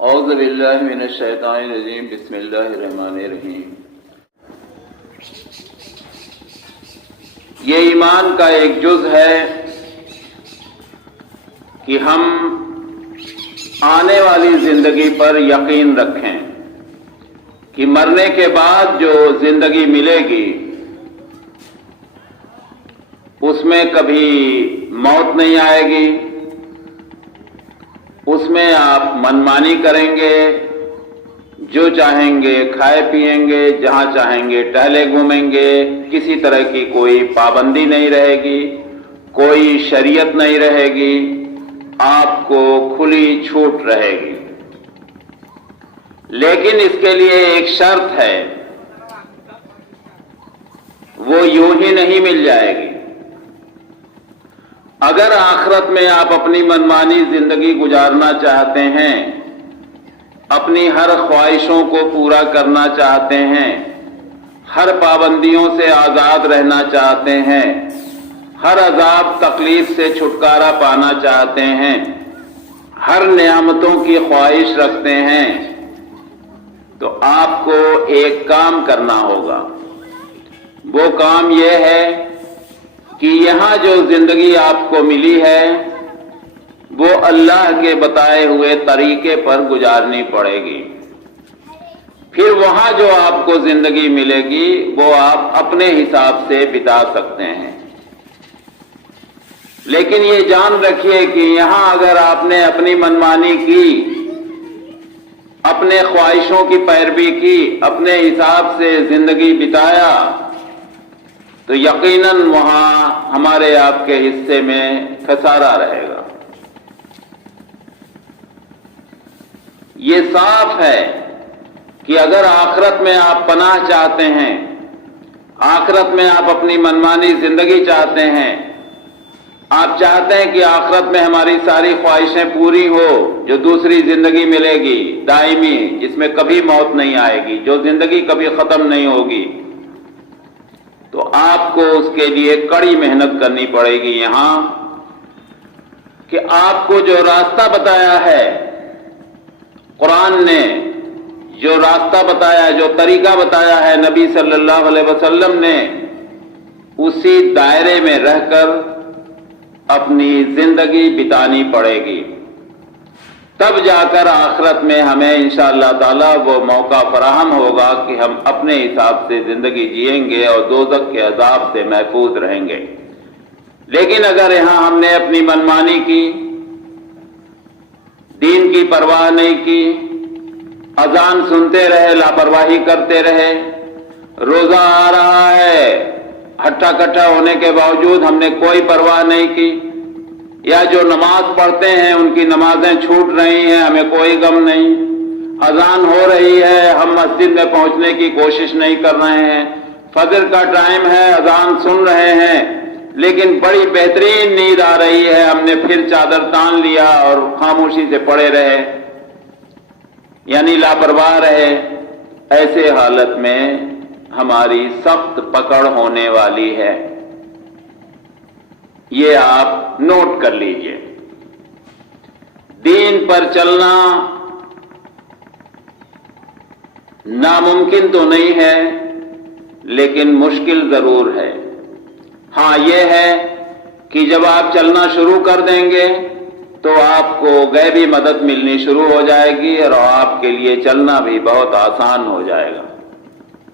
اعوذ باللہ من الشیطان الرجیم بسم اللہ الرحمن الرحیم۔ یہ ایمان کا ایک جز ہے کہ ہم آنے والی زندگی پر یقین رکھیں کہ مرنے کے بعد جو زندگی ملے گی اس میں کبھی موت نہیں آئے گی، اس میں آپ منمانی کریں گے، جو چاہیں گے کھائے پیئیں گے، جہاں چاہیں گے ٹہلے گھومیں گے، کسی طرح کی کوئی پابندی نہیں رہے گی، کوئی شریعت نہیں رہے گی، آپ کو کھلی چھوٹ رہے گی۔ لیکن اس کے لیے ایک شرط ہے، وہ یوں ہی نہیں مل جائے گی۔ اگر آخرت میں آپ اپنی منمانی زندگی گزارنا چاہتے ہیں، اپنی ہر خواہشوں کو پورا کرنا چاہتے ہیں، ہر پابندیوں سے آزاد رہنا چاہتے ہیں، ہر عذاب تکلیف سے چھٹکارا پانا چاہتے ہیں، ہر نعمتوں کی خواہش رکھتے ہیں، تو آپ کو ایک کام کرنا ہوگا۔ وہ کام یہ ہے کہ یہاں جو زندگی آپ کو ملی ہے وہ اللہ کے بتائے ہوئے طریقے پر گزارنی پڑے گی۔ پھر وہاں جو آپ کو زندگی ملے گی وہ آپ اپنے حساب سے بتا سکتے ہیں۔ لیکن یہ جان رکھیے کہ یہاں اگر آپ نے اپنی منمانی کی، اپنے خواہشوں کی پیروی کی، اپنے حساب سے زندگی بتایا، تو یقیناً وہاں ہمارے آپ کے حصے میں خسارہ رہے گا۔ یہ صاف ہے کہ اگر آخرت میں آپ پناہ چاہتے ہیں، آخرت میں آپ اپنی منمانی زندگی چاہتے ہیں، آپ چاہتے ہیں کہ آخرت میں ہماری ساری خواہشیں پوری ہو، جو دوسری زندگی ملے گی دائمی، جس میں کبھی موت نہیں آئے گی، جو زندگی کبھی ختم نہیں ہوگی، تو آپ کو اس کے لیے کڑی محنت کرنی پڑے گی یہاں، کہ آپ کو جو راستہ بتایا ہے قرآن نے، جو راستہ بتایا، جو طریقہ بتایا ہے نبی صلی اللہ علیہ وسلم نے، اسی دائرے میں رہ کر اپنی زندگی بتانی پڑے گی۔ تب جا کر آخرت میں ہمیں انشاءاللہ تعالی وہ موقع فراہم ہوگا کہ ہم اپنے حساب سے زندگی جئیں گے اور دوزخ کے عذاب سے محفوظ رہیں گے۔ لیکن اگر یہاں ہم نے اپنی منمانی کی، دین کی پرواہ نہیں کی، اذان سنتے رہے، لاپرواہی کرتے رہے، روزہ آ رہا ہے، ہٹا کٹھا ہونے کے باوجود ہم نے کوئی پرواہ نہیں کی، یا جو نماز پڑھتے ہیں ان کی نمازیں چھوٹ رہی ہیں، ہمیں کوئی غم نہیں، اذان ہو رہی ہے، ہم مسجد میں پہنچنے کی کوشش نہیں کر رہے ہیں، فجر کا ٹائم ہے، اذان سن رہے ہیں، لیکن بڑی بہترین نیند آ رہی ہے، ہم نے پھر چادر تان لیا اور خاموشی سے پڑے رہے، یعنی لاپرواہ رہے۔ ایسے حالت میں ہماری سخت پکڑ ہونے والی ہے، یہ آپ نوٹ کر لیجئے۔ دین پر چلنا ناممکن تو نہیں ہے، لیکن مشکل ضرور ہے۔ ہاں یہ ہے کہ جب آپ چلنا شروع کر دیں گے تو آپ کو غیبی مدد ملنی شروع ہو جائے گی اور آپ کے لیے چلنا بھی بہت آسان ہو جائے گا۔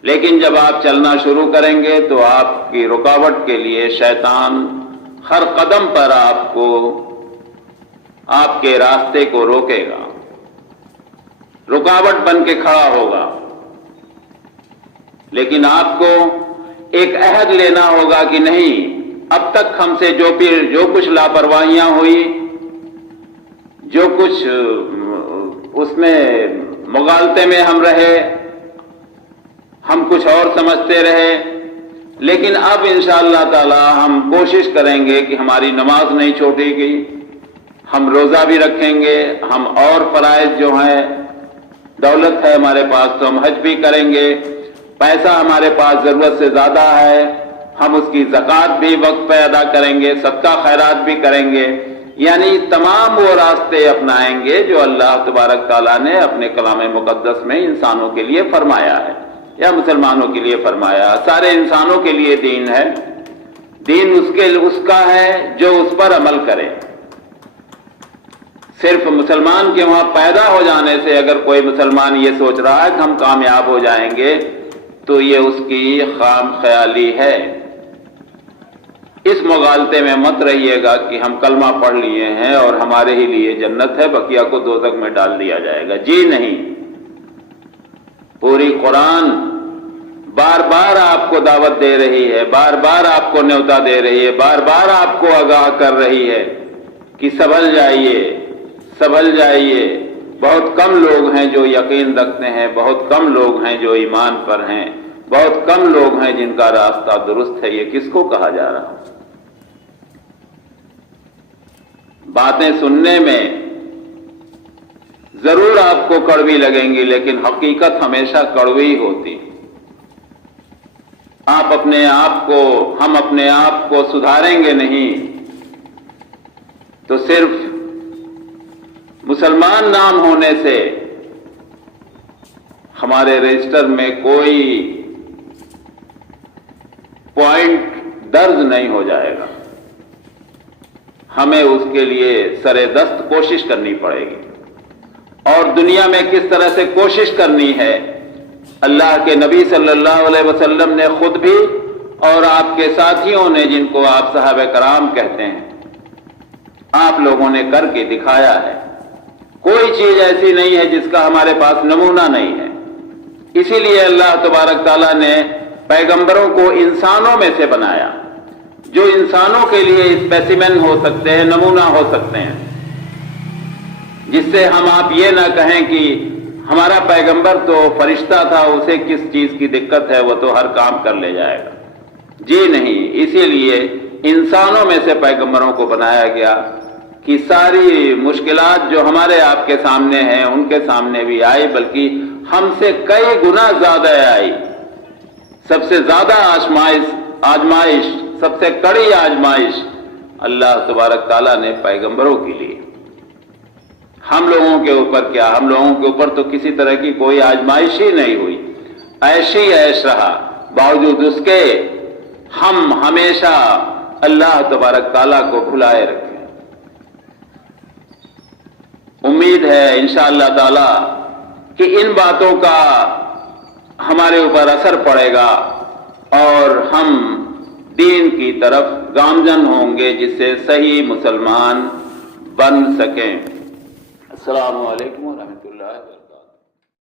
لیکن جب آپ چلنا شروع کریں گے تو آپ کی رکاوٹ کے لیے شیطان ہر قدم پر آپ کو، آپ کے راستے کو روکے گا، رکاوٹ بن کے کھڑا ہوگا۔ لیکن آپ کو ایک عہد لینا ہوگا کہ نہیں، اب تک ہم سے جو کچھ لاپرواہیاں ہوئی، جو کچھ اس میں مغالطے میں ہم رہے، ہم کچھ اور سمجھتے رہے، لیکن اب انشاءاللہ تعالی ہم کوشش کریں گے کہ ہماری نماز نہیں چھوٹے گی، ہم روزہ بھی رکھیں گے، ہم اور فرائض جو ہیں، دولت ہے ہمارے پاس تو ہم حج بھی کریں گے، پیسہ ہمارے پاس ضرورت سے زیادہ ہے، ہم اس کی زکوٰۃ بھی وقت پہ ادا کریں گے، صدقہ خیرات بھی کریں گے، یعنی تمام وہ راستے اپنائیں گے جو اللہ تبارک تعالیٰ نے اپنے کلام مقدس میں انسانوں کے لیے فرمایا ہے یا مسلمانوں کے لیے فرمایا. سارے انسانوں کے لیے دین ہے. دین اس کا ہے جو اس پر عمل کرے. صرف مسلمان کے وہاں پیدا ہو جانے سے اگر کوئی مسلمان یہ سوچ رہا ہے کہ ہم کامیاب ہو جائیں گے تو یہ اس کی خام خیالی ہے. اس مغالطے میں مت رہیے گا کہ ہم کلمہ پڑھ لیے ہیں اور ہمارے ہی لیے جنت ہے، بقیہ کو دوزخ میں ڈال دیا جائے گا. جی نہیں. پوری قرآن بار بار آپ کو دعوت دے رہی ہے، بار بار آپ کو نیوتا دے رہی ہے، بار بار آپ کو آگاہ کر رہی ہے کہ سنبھل جائیے، سنبھل جائیے. بہت کم لوگ ہیں جو یقین رکھتے ہیں، بہت کم لوگ ہیں جو ایمان پر ہیں، بہت کم لوگ ہیں جن کا راستہ درست ہے. یہ کس کو کہا جا رہا؟ باتیں سننے میں ضرور آپ کو کڑوی لگیں گی، لیکن حقیقت ہمیشہ کڑوی ہوتی. ہم اپنے آپ کو سدھاریں گے نہیں تو صرف مسلمان نام ہونے سے ہمارے رجسٹر میں کوئی پوائنٹ درج نہیں ہو جائے گا. ہمیں اس کے لیے سرے دست کوشش کرنی پڑے گی. اور دنیا میں کس طرح سے کوشش کرنی ہے، اللہ کے نبی صلی اللہ علیہ وسلم نے خود بھی اور آپ کے ساتھیوں نے، جن کو آپ صحابہ کرام کہتے ہیں، آپ لوگوں نے کر کے دکھایا ہے. کوئی چیز ایسی نہیں ہے جس کا ہمارے پاس نمونہ نہیں ہے. اسی لیے اللہ تبارک تعالیٰ نے پیغمبروں کو انسانوں میں سے بنایا، جو انسانوں کے لیے اسپیسیمن ہو سکتے ہیں، نمونہ ہو سکتے ہیں، جس سے ہم آپ یہ نہ کہیں کہ ہمارا پیغمبر تو فرشتہ تھا، اسے کس چیز کی دقت ہے، وہ تو ہر کام کر لے جائے گا. جی نہیں. اسی لیے انسانوں میں سے پیغمبروں کو بنایا گیا کہ ساری مشکلات جو ہمارے آپ کے سامنے ہیں ان کے سامنے بھی آئی، بلکہ ہم سے کئی گنا زیادہ آئی. سب سے زیادہ آزمائش، سب سے کڑی آزمائش اللہ تبارک تعالیٰ نے پیغمبروں کے لیے. ہم لوگوں کے اوپر کیا؟ ہم لوگوں کے اوپر تو کسی طرح کی کوئی آزمائش ہی نہیں ہوئی. ایشی ایش رہا. باوجود اس کے ہم ہمیشہ اللہ تبارک تعالیٰ کو بھلائے رکھیں. امید ہے انشاءاللہ تعالی کہ ان باتوں کا ہمارے اوپر اثر پڑے گا اور ہم دین کی طرف گامزن ہوں گے، جس سے صحیح مسلمان بن سکیں. السلام علیکم ورحمۃ اللہ وبرکاتہ.